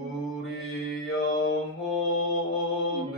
우리 영혼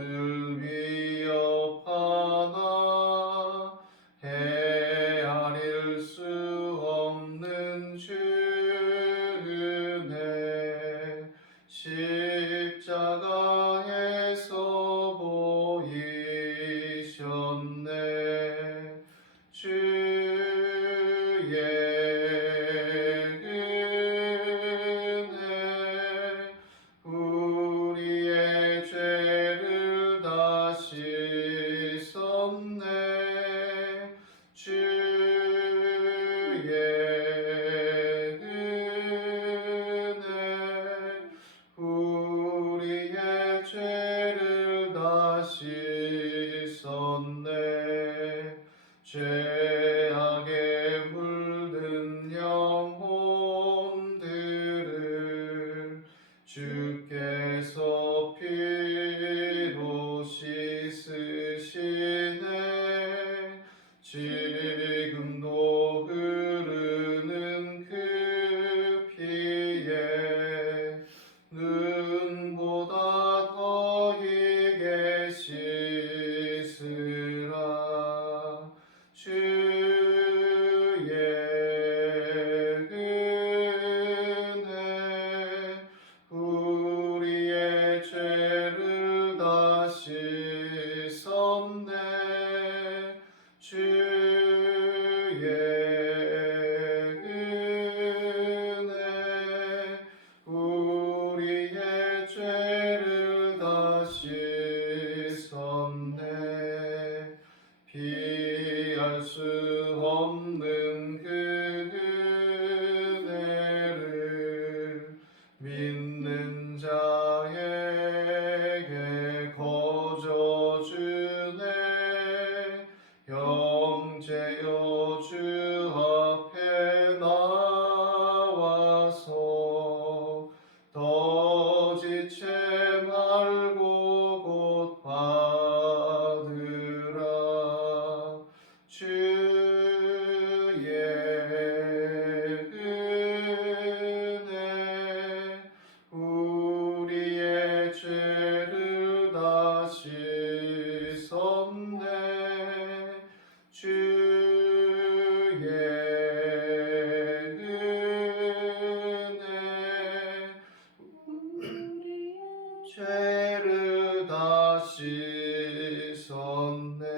씻었네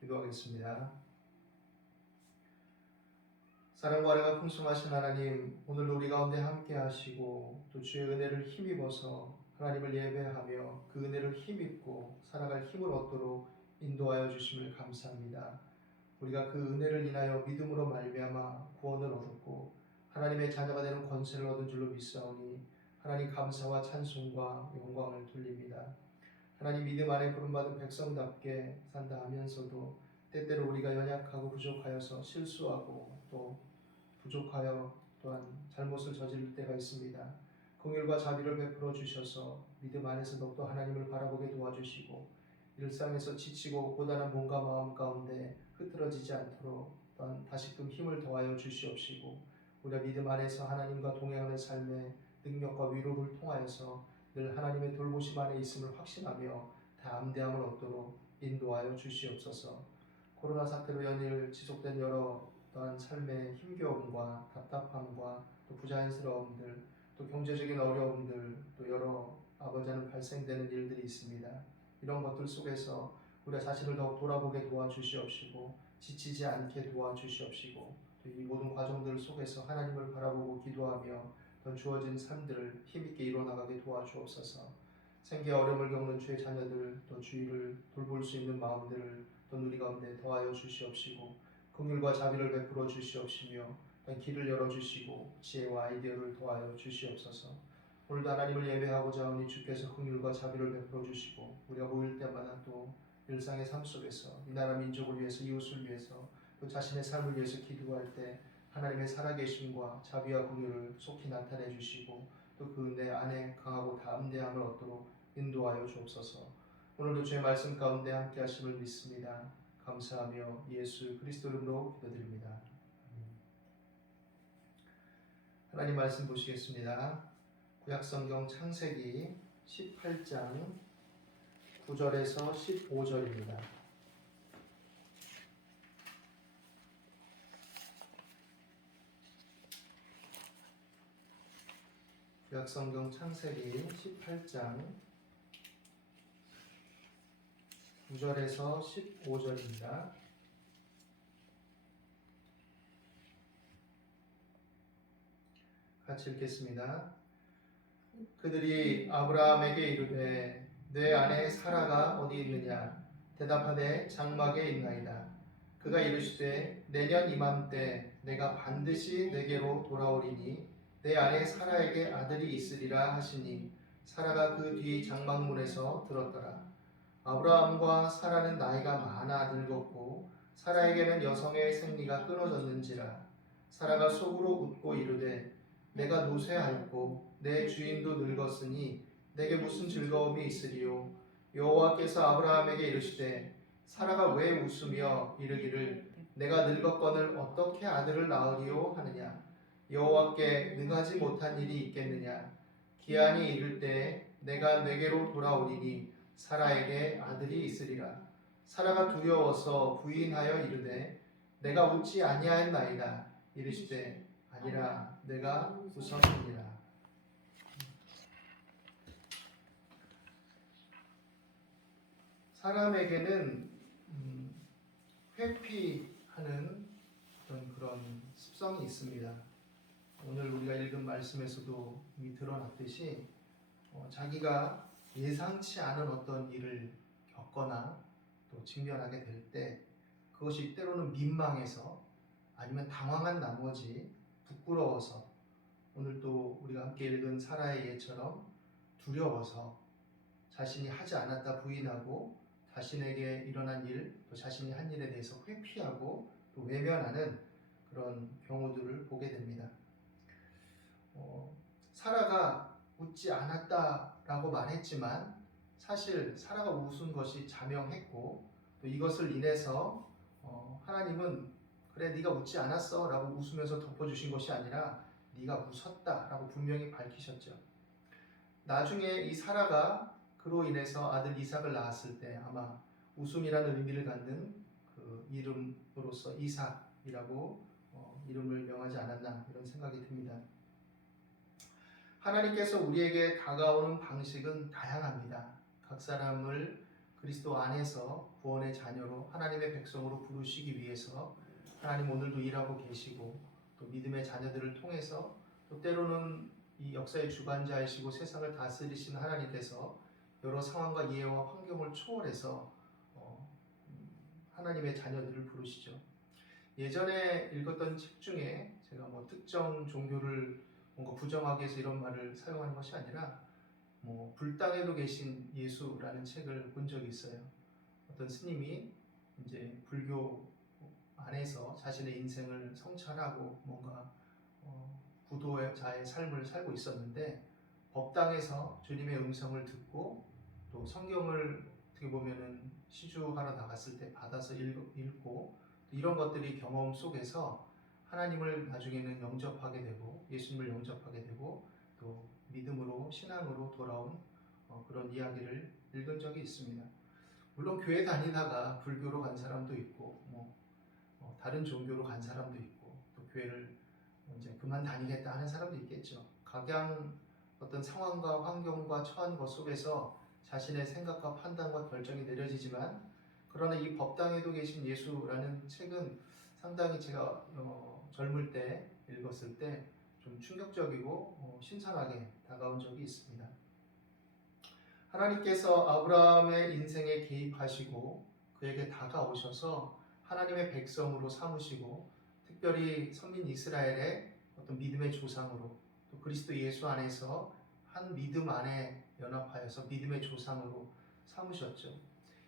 기도하겠습니다. 사랑과 은혜가 풍성하신 하나님, 오늘 우리 가운데 함께 하시고 또 주의 은혜를 힘입어서 하나님을 예배하며 그 은혜를 힘입고 살아갈 힘을 얻도록 인도하여 주심을 감사합니다. 우리가 그 은혜를 인하여 믿음으로 말미암아 구원을 얻었고 하나님의 자녀가 되는 권세를 얻은 줄로 믿사오니 하나님 감사와 찬송과 영광을 돌립니다. 하나님 믿음 안에 부름받은 백성답게 산다 하면서도 때때로 우리가 연약하고 부족하여서 실수하고 또 부족하여 또한 잘못을 저지를 때가 있습니다. 공율과 자비를 베풀어 주셔서 믿음 안에서 더욱더 하나님을 바라보게 도와주시고 일상에서 지치고 고단한 몸과 마음 가운데 흐트러지지 않도록 또한 다시금 힘을 더하여 주시옵시고 우리가 믿음 안에서 하나님과 동행하는 삶의 능력과 위로를 통하여서 늘 하나님의 돌보심 안에 있음을 확신하며 담대함을 얻도록 인도하여 주시옵소서. 코로나 사태로 연일 지속된 여러 또한 삶의 힘겨움과 답답함과 또 부자연스러움들 또 경제적인 어려움들 또 여러 아버지는 발생되는 일들이 있습니다. 이런 것들 속에서 우리가 자신을 더욱 돌아보게 도와주시옵시고 지치지 않게 도와주시옵시고 또이 모든 과정들 속에서 하나님을 바라보고 기도하며 더 주어진 삶들을 힘있게 이뤄나가게 도와주옵소서. 생계 어려움을 겪는 주의 자녀들 또 주의를 돌볼 수 있는 마음들을 또 누리 가운데 더하여 주시옵시고 긍휼과 자비를 베풀어 주시옵시며 또 길을 열어 주시고 지혜와 아이디어를 더하여 주시옵소서. 오늘도 하나님을 예배하고자 하오니 주께서 긍휼과 자비를 베풀어 주시고 우리가 모일 때마다 또 일상의 삶 속에서 이 나라 민족을 위해서 이웃을 위해서 또 자신의 삶을 위해서 기도할 때 하나님의 살아계심과 자비와 긍휼을 속히 나타내 주시고 또그내 안에 강하고 담대함을 얻도록 인도하여 주옵소서. 오늘도 주의 말씀 가운데 함께 하심을 믿습니다. 감사하며 예수 그리스도 이름으로 기도드립니다. 하나님 말씀 보시겠습니다. 구약성경 창세기 18장 9절에서 15절입니다. 구약성경 창세기 18장 9절에서 15절입니다. 같이 읽겠습니다. 그들이 아브라함에게 이르되 내 아내 사라가 어디 있느냐 대답하되 장막에 있나이다. 그가 이르시되 내년 이맘때 내가 반드시 내게로 돌아오리니 내 아내 사라에게 아들이 있으리라 하시니 사라가 그 뒤 장막문에서 들었더라. 아브라함과 사라는 나이가 많아 늙었고 사라에게는 여성의 생리가 끊어졌는지라. 사라가 속으로 웃고 이르되 내가 노쇠하였고 내 주인도 늙었으니 내게 무슨 즐거움이 있으리요? 여호와께서 아브라함에게 이르시되 사라가 왜 웃으며 이르기를 내가 늙었거늘 어떻게 아들을 낳으리요? 하느냐 여호와께 능하지 못한 일이 있겠느냐? 기한이 이를 때 내가 내게로 돌아오리니 사라에게 아들이 있으리라. 사라가 두려워서 부인하여 이르되 내가 웃지 아니하였나이다. 이르시되 아니라 내가 웃었느니라. 사람에게는 음, 회피하는 그런 습성이 있습니다. 오늘 우리가 읽은 말씀에서도 이미 드러났듯이 어, 자기가 예상치 않은 어떤 일을 겪거나 또 직면하게 될 때 그것이 때로는 민망해서 아니면 당황한 나머지 부끄러워서 오늘 또 우리가 함께 읽은 사라의 예처럼 두려워서 자신이 하지 않았다 부인하고 자신에게 일어난 일, 또 자신이 한 일에 대해서 회피하고 또 외면하는 그런 경우들을 보게 됩니다. 어, 사라가 웃지 않았다라고 말했지만 사실 사라가 웃은 것이 자명했고 또 이것을 인해서 어, 하나님은 그래 네가 웃지 않았어라고 웃으면서 덮어주신 것이 아니라 네가 웃었다라고 분명히 밝히셨죠. 나중에 이 사라가 그로 인해서 아들 이삭을 낳았을 때 아마 웃음이라는 의미를 갖는 그 이름으로서 이삭이라고 어, 이름을 명하지 않았나 이런 생각이 듭니다. 하나님께서 우리에게 다가오는 방식은 다양합니다. 각 사람을 그리스도 안에서 구원의 자녀로 하나님의 백성으로 부르시기 위해서 하나님 오늘도 일하고 계시고 또 믿음의 자녀들을 통해서 또 때로는 이 역사의 주관자이시고 세상을 다스리시는 하나님께서 여러 상황과 이해와 환경을 초월해서 어, 음, 하나님의 자녀들을 부르시죠. 예전에 읽었던 책 중에 제가 뭐 특정 종교를 뭔가 부정하기 위해서 이런 말을 사용하는 것이 아니라 뭐 불당에도 계신 예수라는 책을 본 적이 있어요. 어떤 스님이 이제 불교 안에서 자신의 인생을 성찰하고 뭔가 어, 구도자의 삶을 살고 있었는데 법당에서 주님의 음성을 듣고 또 성경을 어떻게 보면은 시주하러 나갔을 때 받아서 읽고 이런 것들이 경험 속에서 하나님을 나중에는 영접하게 되고 예수님을 영접하게 되고 또 믿음으로 신앙으로 돌아온 어, 그런 이야기를 읽은 적이 있습니다. 물론 교회 다니다가 불교로 간 사람도 있고 뭐 어, 다른 종교로 간 사람도 있고 또 교회를 이제 그만 다니겠다 하는 사람도 있겠죠. 각양 어떤 상황과 환경과 처한 것 속에서 자신의 생각과 판단과 결정이 내려지지만 그러나 이 법당에도 계신 예수라는 책은 상당히 제가 어, 젊을 때 읽었을 때 좀 충격적이고 어, 신선하게 다가온 적이 있습니다. 하나님께서 아브라함의 인생에 개입하시고 그에게 다가오셔서 하나님의 백성으로 삼으시고 특별히 선민 이스라엘의 어떤 믿음의 조상으로 또 그리스도 예수 안에서 한 믿음 안에 연합하여서 믿음의 조상으로 삼으셨죠.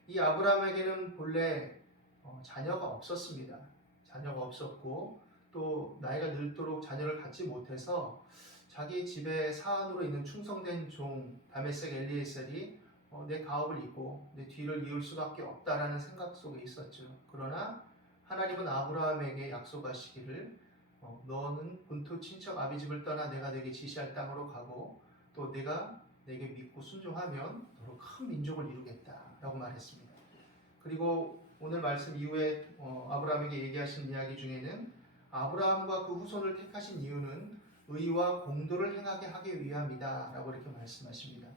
이 아브라함에게는 본래 어, 자녀가 없었습니다. 자녀가 없었고 또 나이가 늙도록 자녀를 갖지 못해서 자기 집에 사안으로 있는 충성된 종 다메섹 엘리에셀이 어, 내 가업을 잇고 내 뒤를 이을 수밖에 없다라는 생각 속에 있었죠. 그러나 하나님은 아브라함에게 약속하시기를 어, 너는 본토 친척 아비 집을 떠나 내가 내게 지시할 땅으로 가고 또 내가 내게 믿고 순종하면 너로 큰 민족을 이루겠다라고 말했습니다. 그리고 오늘 말씀 이후에 어, 아브라함에게 얘기하신 이야기 중에는 아브라함과 그 후손을 택하신 이유는 의와 공도를 행하게 하기 위함이다 라고 이렇게 말씀하십니다.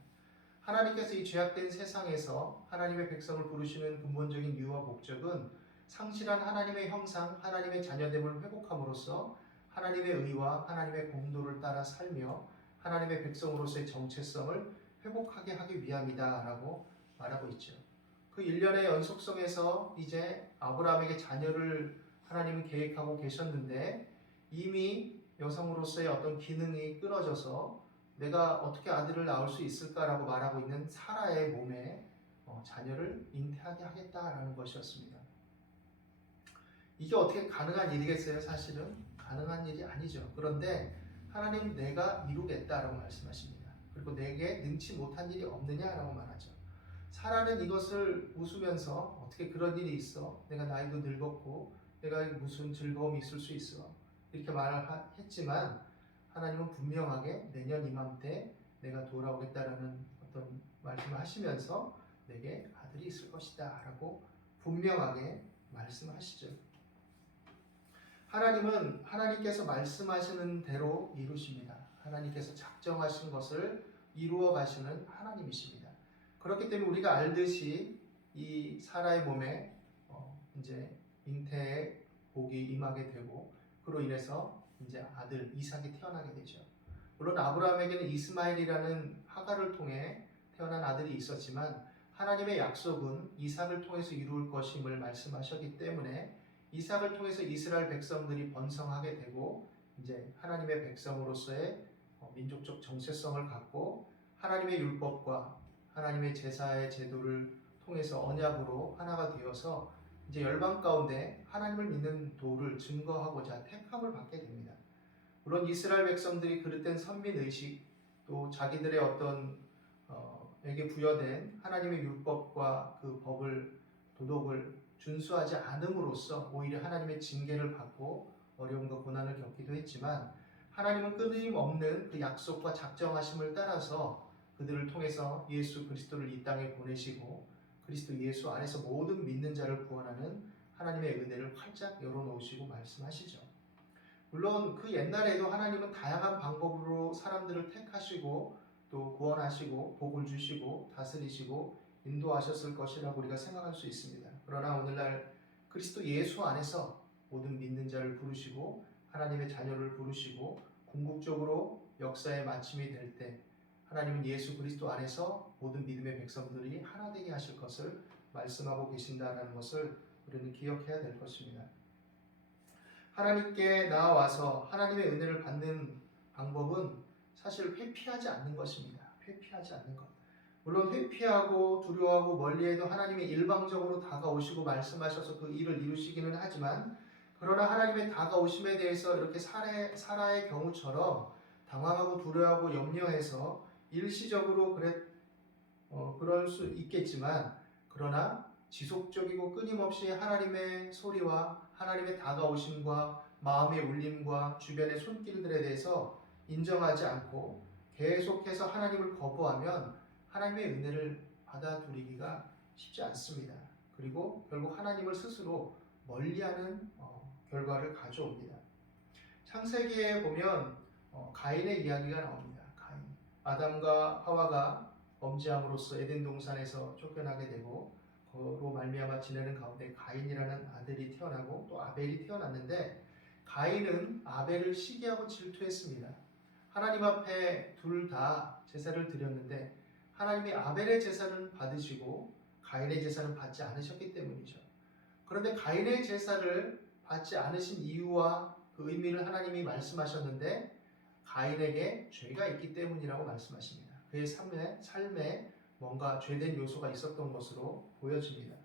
하나님께서 이 죄악된 세상에서 하나님의 백성을 부르시는 근본적인 이유와 목적은 상실한 하나님의 형상, 하나님의 자녀됨을 회복함으로써 하나님의 의와 하나님의 공도를 따라 살며 하나님의 백성으로서의 정체성을 회복하게 하기 위함이다 라고 말하고 있죠. 그 일련의 연속성에서 이제 아브라함에게 자녀를 하나님은 계획하고 계셨는데 이미 여성으로서의 어떤 기능이 끊어져서 내가 어떻게 아들을 낳을 수 있을까라고 말하고 있는 사라의 몸에 어, 자녀를 잉태하게 하겠다라는 것이었습니다. 이게 어떻게 가능한 일이겠어요? 사실은 가능한 일이 아니죠. 그런데 하나님 내가 이루겠다라고 말씀하십니다. 그리고 내게 능치 못한 일이 없느냐라고 말하죠. 사라는 이것을 웃으면서 어떻게 그런 일이 있어? 내가 나이도 늙었고 내가 무슨 즐거움이 있을 수 있어? 이렇게 말을 했지만 하나님은 분명하게 내년 이맘때 내가 돌아오겠다라는 어떤 말씀을 하시면서 내게 아들이 있을 것이다 라고 분명하게 말씀하시죠. 하나님은 하나님께서 말씀하시는 대로 이루십니다. 하나님께서 작정하신 것을 이루어 가시는 하나님이십니다. 그렇기 때문에 우리가 알듯이 이 사라의 몸에 어 이제 잉태의 복이 임하게 되고 그로 인해서 이제 아들 이삭이 태어나게 되죠. 물론 아브라함에게는 이스마엘이라는 하가를 통해 태어난 아들이 있었지만 하나님의 약속은 이삭을 통해서 이룰 것임을 말씀하셨기 때문에 이삭을 통해서 이스라엘 백성들이 번성하게 되고 이제 하나님의 백성으로서의 어, 민족적 정체성을 갖고 하나님의 율법과 하나님의 제사의 제도를 통해서 언약으로 하나가 되어서 이제 열방 가운데 하나님을 믿는 도를 증거하고자 택함을 받게 됩니다. 물론 이스라엘 백성들이 그릇된 선민 의식 또 자기들의 어떤 어, 에게 부여된 하나님의 율법과 그 법을 도덕을 준수하지 않음으로써 오히려 하나님의 징계를 받고 어려움과 고난을 겪기도 했지만 하나님은 끊임없는 그 약속과 작정하심을 따라서 그들을 통해서 예수 그리스도를 이 땅에 보내시고 그리스도 예수 안에서 모든 믿는 자를 구원하는 하나님의 은혜를 활짝 열어놓으시고 말씀하시죠. 물론 그 옛날에도 하나님은 다양한 방법으로 사람들을 택하시고 또 구원하시고 복을 주시고 다스리시고 인도하셨을 것이라고 우리가 생각할 수 있습니다. 그러나 오늘날 그리스도 예수 안에서 모든 믿는 자를 부르시고 하나님의 자녀를 부르시고 궁극적으로 역사의 마침이 될 때 하나님은 예수 그리스도 안에서 모든 믿음의 백성들이 하나 되게 하실 것을 말씀하고 계신다는 것을 우리는 기억해야 될 것입니다. 하나님께 나와서 하나님의 은혜를 받는 방법은 사실 회피하지 않는 것입니다. 회피하지 않는 것. 물론 회피하고 두려워하고 멀리해도 하나님의 일방적으로 다가오시고 말씀하셔서 그 일을 이루시기는 하지만 그러나 하나님의 다가오심에 대해서 이렇게 사라, 사라의 경우처럼 당황하고 두려워하고 염려해서 일시적으로 그래 어, 그럴 수 있겠지만 그러나 지속적이고 끊임없이 하나님의 소리와 하나님의 다가오심과 마음의 울림과 주변의 손길들에 대해서 인정하지 않고 계속해서 하나님을 거부하면 하나님의 은혜를 받아들이기가 쉽지 않습니다. 그리고 결국 하나님을 스스로 멀리하는 어, 결과를 가져옵니다. 창세기에 보면 어, 가인의 이야기가 나옵니다. 아담과 하와가 범죄함으로써 에덴 동산에서 쫓겨나게 되고 그로 말미암아 지내는 가운데 가인이라는 아들이 태어나고 또 아벨이 태어났는데 가인은 아벨을 시기하고 질투했습니다. 하나님 앞에 둘 다 제사를 드렸는데 하나님이 아벨의 제사를 받으시고 가인의 제사는 받지 않으셨기 때문이죠. 그런데 가인의 제사를 받지 않으신 이유와 그 의미를 하나님이 말씀하셨는데 가인에게 죄가 있기 때문이라고 말씀하십니다. 그의 삶에 삶에 뭔가 죄된 요소가 있었던 것으로 보여집니다.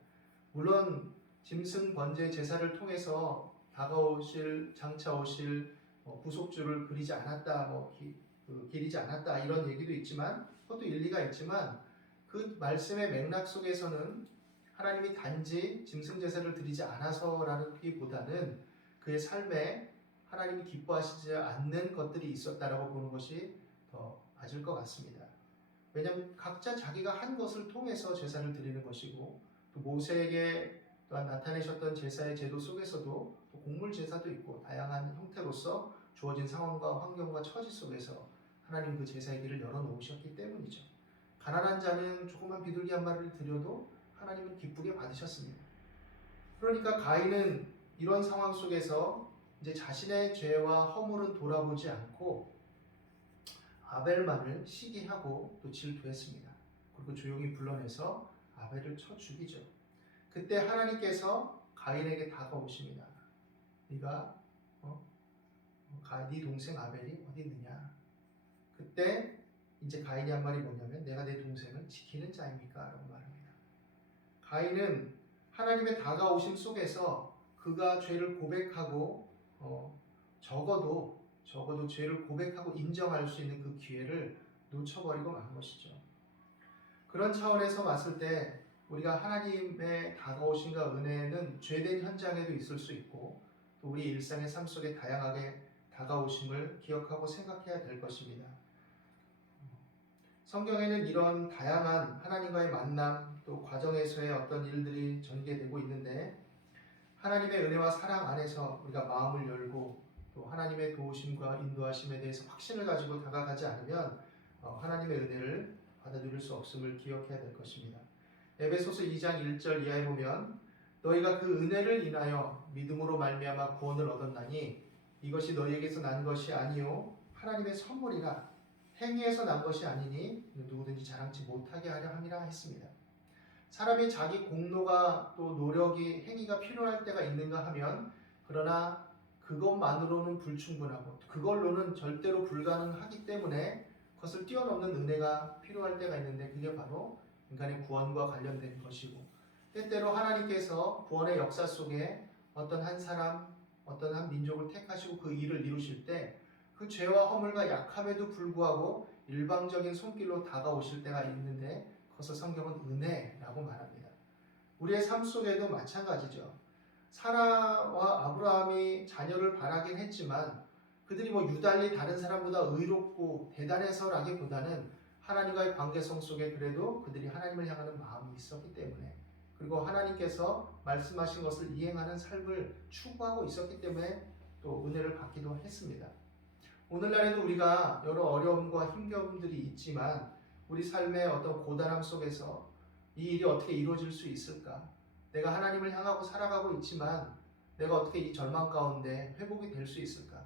물론 짐승 번제 제사를 통해서 다가오실 장차 오실 뭐 구속주를 그리지 않았다, 뭐 기, 그, 기리지 않았다 이런 얘기도 있지만 그것도 일리가 있지만 그 말씀의 맥락 속에서는 하나님이 단지 짐승 제사를 드리지 않아서라는 기보다는 그의 삶에 하나님이 기뻐하시지 않는 것들이 있었다라고 보는 것이 더 맞을 것 같습니다. 왜냐하면 각자 자기가 한 것을 통해서 제사를 드리는 것이고 또 모세에게 또한 나타내셨던 제사의 제도 속에서도 또 곡물 제사도 있고 다양한 형태로서 주어진 상황과 환경과 처지 속에서 하나님 그 제사의 길을 열어놓으셨기 때문이죠. 가난한 자는 조그만 비둘기 한 마리를 드려도 하나님은 기쁘게 받으셨습니다. 그러니까 가인은 이런 상황 속에서 이제 자신의 죄와 허물은 돌아보지 않고 아벨만을 시기하고 또 질투했습니다. 그리고 조용히 불러내서 아벨을 쳐 죽이죠. 그때 하나님께서 가인에게 다가오십니다. 네가 어? 네 동생 아벨이 어디 있느냐? 그때 이제 가인이 한 말이 뭐냐면 내가 내 동생을 지키는 자입니까? 라고 말합니다. 가인은 하나님의 다가오심 속에서 그가 죄를 고백하고 어, 적어도 적어도 죄를 고백하고 인정할 수 있는 그 기회를 놓쳐버리고 만 것이죠. 그런 차원에서 봤을 때 우리가 하나님의 다가오심과 은혜는 죄된 현장에도 있을 수 있고 또 우리 일상의 삶 속에 다양하게 다가오심을 기억하고 생각해야 될 것입니다. 성경에는 이런 다양한 하나님과의 만남 또 과정에서의 어떤 일들이 전개되고 있는데 하나님의 은혜와 사랑 안에서 우리가 마음을 열고 또 하나님의 도우심과 인도하심에 대해서 확신을 가지고 다가가지 않으면 어, 하나님의 은혜를 받아들일 수 없음을 기억해야 될 것입니다. 에베소서 2장 1절 이하에 보면 너희가 그 은혜를 인하여 믿음으로 말미암아 구원을 얻었나니 이것이 너희에게서 난 것이 아니요 하나님의 선물이라 행위에서 난 것이 아니니 누구든지 자랑치 못하게 하려 함이라 했습니다. 사람이 자기 공로가 또 노력이 행위가 필요할 때가 있는가 하면 그러나 그것만으로는 불충분하고 그걸로는 절대로 불가능하기 때문에 그것을 뛰어넘는 은혜가 필요할 때가 있는데 그게 바로 인간의 구원과 관련된 것이고 때때로 하나님께서 구원의 역사 속에 어떤 한 사람, 어떤 한 민족을 택하시고 그 일을 이루실 때 그 죄와 허물과 약함에도 불구하고 일방적인 손길로 다가오실 때가 있는데 그것을 성경은 은혜라고 말합니다. 우리의 삶 속에도 마찬가지죠. 사라와 아브라함이 자녀를 바라긴 했지만 그들이 뭐 유달리 다른 사람보다 의롭고 대단해서라기보다는 하나님과의 관계성 속에 그래도 그들이 하나님을 향하는 마음이 있었기 때문에 그리고 하나님께서 말씀하신 것을 이행하는 삶을 추구하고 있었기 때문에 또 은혜를 받기도 했습니다. 오늘날에도 우리가 여러 어려움과 힘겨움들이 있지만 우리 삶의 어떤 고단함 속에서 이 일이 어떻게 이루어질 수 있을까? 내가 하나님을 향하고 살아가고 있지만 내가 어떻게 이 절망 가운데 회복이 될 수 있을까?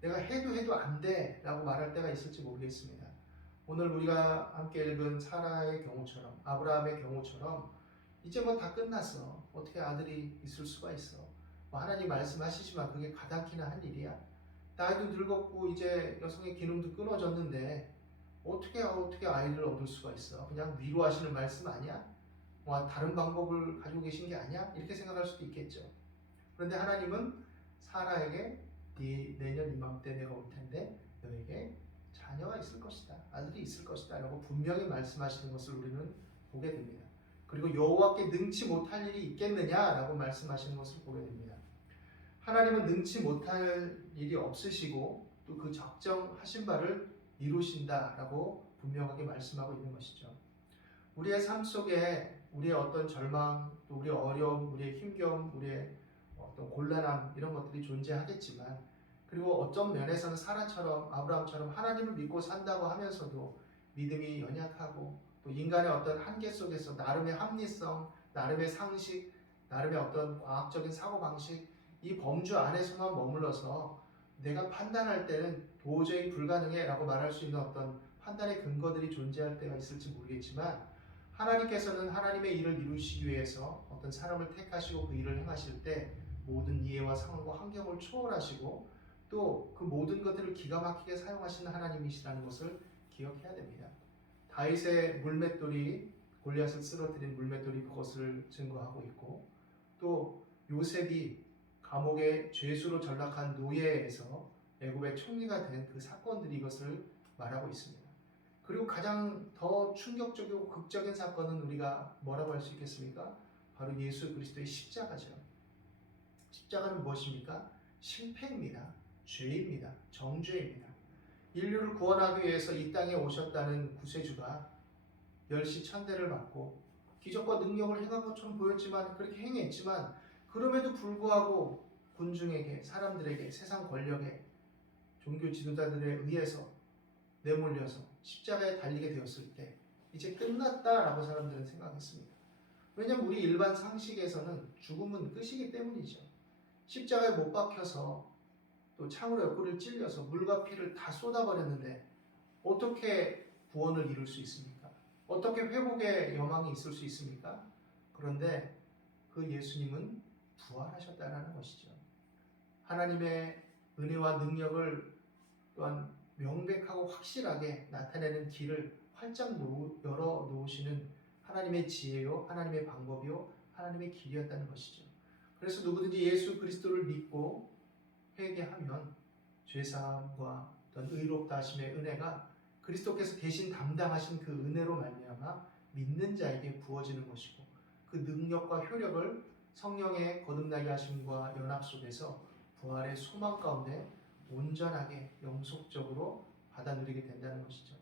내가 해도 해도 안 돼! 라고 말할 때가 있을지 모르겠습니다. 오늘 우리가 함께 읽은 사라의 경우처럼, 아브라함의 경우처럼, 이제 뭐 다 끝났어. 어떻게 아들이 있을 수가 있어. 뭐 하나님 말씀하시지만 그게 가당키나 한 일이야. 나이도 늙었고 이제 여성의 기능도 끊어졌는데 어떻게 어떻게 아이를 얻을 수가 있어? 그냥 위로하시는 말씀 아니야? 뭐 다른 방법을 가지고 계신 게 아니야? 이렇게 생각할 수도 있겠죠. 그런데 하나님은 사라에게 네 내년 이맘때 내가 올 텐데 너에게 자녀가 있을 것이다. 아들이 있을 것이다. 라고 분명히 말씀하시는 것을 우리는 보게 됩니다. 그리고 여호와께 능치 못할 일이 있겠느냐라고 말씀하시는 것을 보게 됩니다. 하나님은 능치 못할 일이 없으시고 또그 적정하신 바를 이루신다라고 분명하게 말씀하고 있는 것이죠. 우리의 삶 속에 우리의 어떤 절망, 또 우리의 어려움, 우리의 힘겨움, 우리의 어떤 곤란함 이런 것들이 존재하겠지만 그리고 어떤 면에서는 사라처럼 아브라함처럼 하나님을 믿고 산다고 하면서도 믿음이 연약하고 또 인간의 어떤 한계 속에서 나름의 합리성, 나름의 상식, 나름의 어떤 과학적인 사고 방식 이 범주 안에서만 머물러서 내가 판단할 때는 도저히 불가능해라고 말할 수 있는 어떤 판단의 근거들이 존재할 때가 있을지 모르겠지만 하나님께서는 하나님의 일을 이루시기 위해서 어떤 사람을 택하시고 그 일을 행하실 때 모든 이해와 상황과 환경을 초월하시고 또 그 모든 것들을 기가 막히게 사용하시는 하나님이시라는 것을 기억해야 됩니다. 다윗의 물맷돌이 골리앗을 쓰러뜨린 물맷돌이 그것을 증거하고 있고 또 요셉이 감옥의 죄수로 전락한 노예에서 애굽의 총리가 된 그 사건들이 이것을 말하고 있습니다. 그리고 가장 더 충격적이고 극적인 사건은 우리가 뭐라고 할 수 있겠습니까? 바로 예수 그리스도의 십자가죠. 십자가는 무엇입니까? 실패입니다. 죄입니다. 정죄입니다. 인류를 구원하기 위해서 이 땅에 오셨다는 구세주가 멸시 천대를 받고 기적과 능력을 행한 것처럼 보였지만 그렇게 행했지만 그럼에도 불구하고 군중에게 사람들에게 세상 권력에 종교 지도자들에 의해서 내몰려서 십자가에 달리게 되었을 때 이제 끝났다라고 사람들은 생각했습니다. 왜냐하면 우리 일반 상식에서는 죽음은 끝이기 때문이죠. 십자가에 못 박혀서 또 창으로 옆구리를 찔려서 물과 피를 다 쏟아버렸는데 어떻게 구원을 이룰 수 있습니까? 어떻게 회복의 여망이 있을 수 있습니까? 그런데 그 예수님은 부활하셨다는 것이죠. 하나님의 은혜와 능력을 또한 명백하고 확실하게 나타내는 길을 활짝 놓- 열어 놓으시는 하나님의 지혜요, 하나님의 방법이요, 하나님의 길이었다는 것이죠. 그래서 누구든지 예수 그리스도를 믿고 회개하면 죄사함과 어떤 의롭다 하심의 은혜가 그리스도께서 대신 담당하신 그 은혜로 말미암아 믿는 자에게 부어지는 것이고 그 능력과 효력을 성령의 거듭나게 하심과 연합 속에서 부활의 소망 가운데 온전하게 영속적으로 받아 누리게 된다는 것이죠.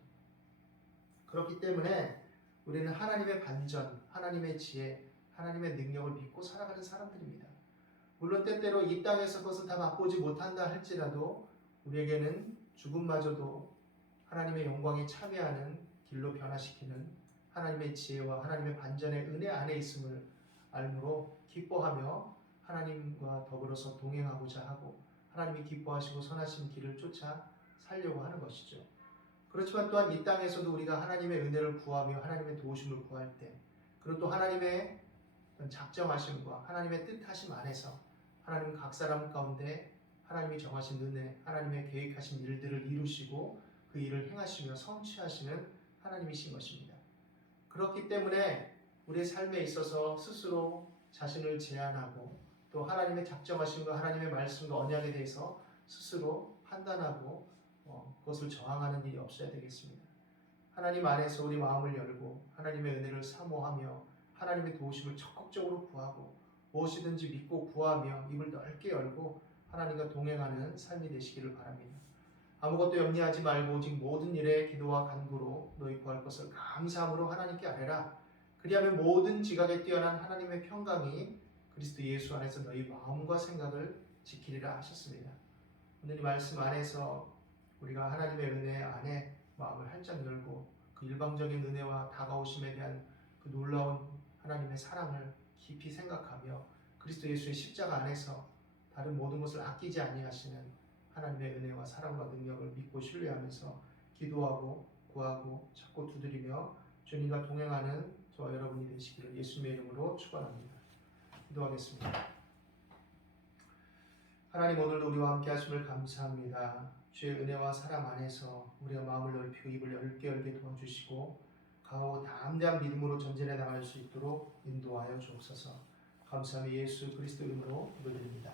그렇기 때문에 우리는 하나님의 반전, 하나님의 지혜, 하나님의 능력을 믿고 살아가는 사람들입니다. 물론 때때로 이 땅에서 그것을 다 맛보지 못한다 할지라도 우리에게는 죽음마저도 하나님의 영광에 참여하는 길로 변화시키는 하나님의 지혜와 하나님의 반전의 은혜 안에 있음을 알므로 기뻐하며 하나님과 더불어서 동행하고자 하고 하나님이 기뻐하시고 선하신 길을 쫓아 살려고 하는 것이죠. 그렇지만 또한 이 땅에서도 우리가 하나님의 은혜를 구하며 하나님의 도우심을 구할 때 그리고 또 하나님의 작정하심과 하나님의 뜻하심 안에서 하나님 각 사람 가운데 하나님이 정하신 은혜, 하나님의 계획하신 일들을 이루시고 그 일을 행하시며 성취하시는 하나님이신 것입니다. 그렇기 때문에 우리의 삶에 있어서 스스로 자신을 제한하고 또 하나님의 작정하심과 하나님의 말씀과 언약에 대해서 스스로 판단하고 어, 그것을 저항하는 일이 없어야 되겠습니다. 하나님 안에서 우리 마음을 열고 하나님의 은혜를 사모하며 하나님의 도우심을 적극적으로 구하고 무엇이든지 믿고 구하며 입을 넓게 열고 하나님과 동행하는 삶이 되시기를 바랍니다. 아무것도 염려하지 말고 오직 모든 일에 기도와 간구로 너희 구할 것을 감사함으로 하나님께 아뢰라. 그리하면 모든 지각에 뛰어난 하나님의 평강이 그리스도 예수 안에서 너희 마음과 생각을 지키리라 하셨습니다. 오늘 이 말씀 안에서 우리가 하나님의 은혜 안에 마음을 활짝 열고 그 일방적인 은혜와 다가오심에 대한 그 놀라운 하나님의 사랑을 깊이 생각하며 그리스도 예수의 십자가 안에서 다른 모든 것을 아끼지 아니하시는 하나님의 은혜와 사랑과 능력을 믿고 신뢰하면서 기도하고 구하고 찾고 두드리며 주님과 동행하는 저와 여러분이 되시기를 예수님의 이름으로 축원합니다. 기도하겠습니다. 하나님 오늘도 우리와 함께 하심을 감사합니다. 주의 은혜와 사랑 안에서 우리가 마음을 넓히고 입을 열게 열게 도와주시고 강하고 담대한 믿음으로 전진해 나갈 수 있도록 인도하여 주옵소서. 감사함이 예수 그리스도 이름으로 기도드립니다.